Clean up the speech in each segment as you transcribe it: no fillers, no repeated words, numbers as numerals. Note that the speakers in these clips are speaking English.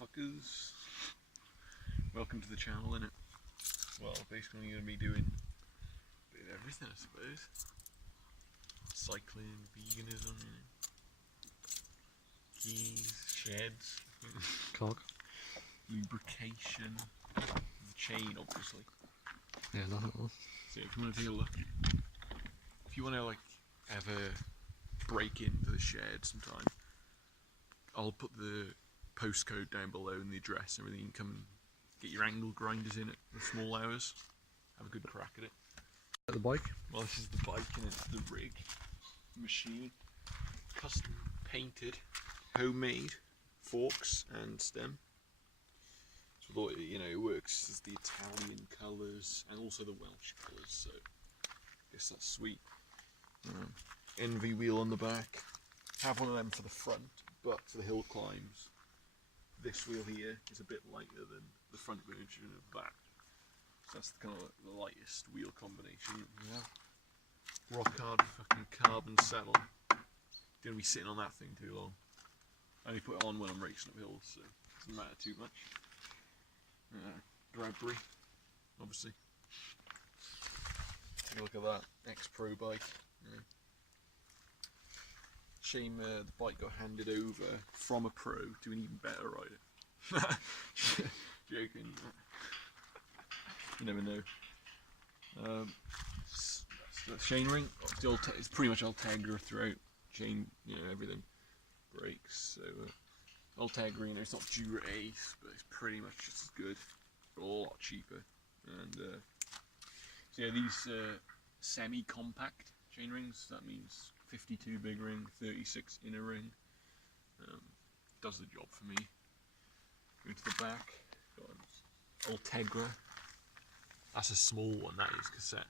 motherfuckers. Welcome to the channel, innit? Well, basically I'm going to be doing a bit of everything, I suppose. Cycling, veganism, keys, sheds, Cock. lubrication, the chain, obviously. Yeah, nothing else. So if you want to take a look, if you want to ever break into the shed sometime, I'll put the postcode down below and the address and everything. You can come and get your angle grinders in at the small hours. Have a good crack at it. At the bike? Well, this is the bike and it's the rig machine. Custom painted, homemade forks and stem. So it works as the Italian colours and also the Welsh colours. So I guess that's sweet. Envy wheel on the back. Have one of them for the front, but for the hill climbs, this wheel here is a bit lighter than the front version of that. So that's kind of the lightest wheel combination. Yeah. Rock hard fucking carbon saddle. Gonna be sitting on that thing too long. I only put it on when I'm racing up hills, so it doesn't matter too much. Bradbury, obviously. Take a look at that X-Pro bike. Yeah. Shame the bike got handed over from a pro to an even better rider. Joking. You never know. The chain ring, it's pretty much Ultegra throughout. Chain, everything. Brakes, so Ultegra, it's not Dura Ace, but it's pretty much just as good, but a lot cheaper. And so yeah, these semi-compact chain rings. That means 52 big ring, 36 inner ring. Does the job for me. Go to the back. Got Ultegra. That's a small one. That is cassette.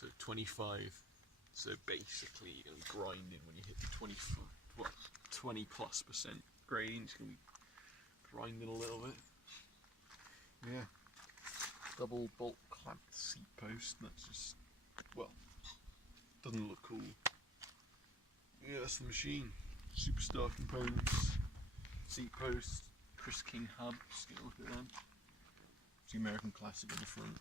So 25. So basically, you're gonna be grinding when you hit the 20+% grading. It's gonna be grinding a little bit. Yeah. Double bolt clamped seat post. That's just, well, doesn't look cool. Yeah, that's the machine. Superstar components. Seat post. Chris King hubs. Get a look at them. It's the American Classic in the front.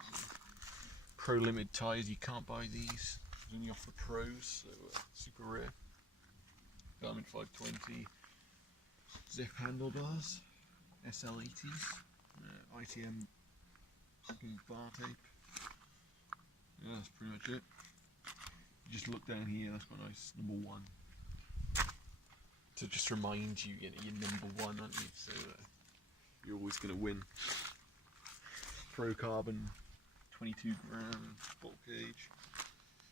Pro Limited tyres. You can't buy these. It's only off the pros, so super rare. Garmin 520. Zip handlebars. SL80s. ITM bar tape. Yeah, that's pretty much it. You just look down here, that's quite nice. Number 1. To just remind you, you're number 1, aren't you? So you're always going to win. Pro Carbon 22 gram bolt gauge.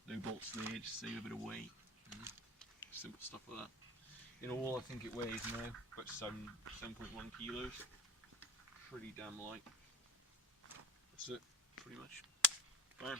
No bolts there, just save a bit of weight. Simple stuff like that. In all, I think it weighs now about 7.1 kilos. Pretty damn light. That's it, pretty much. Bam.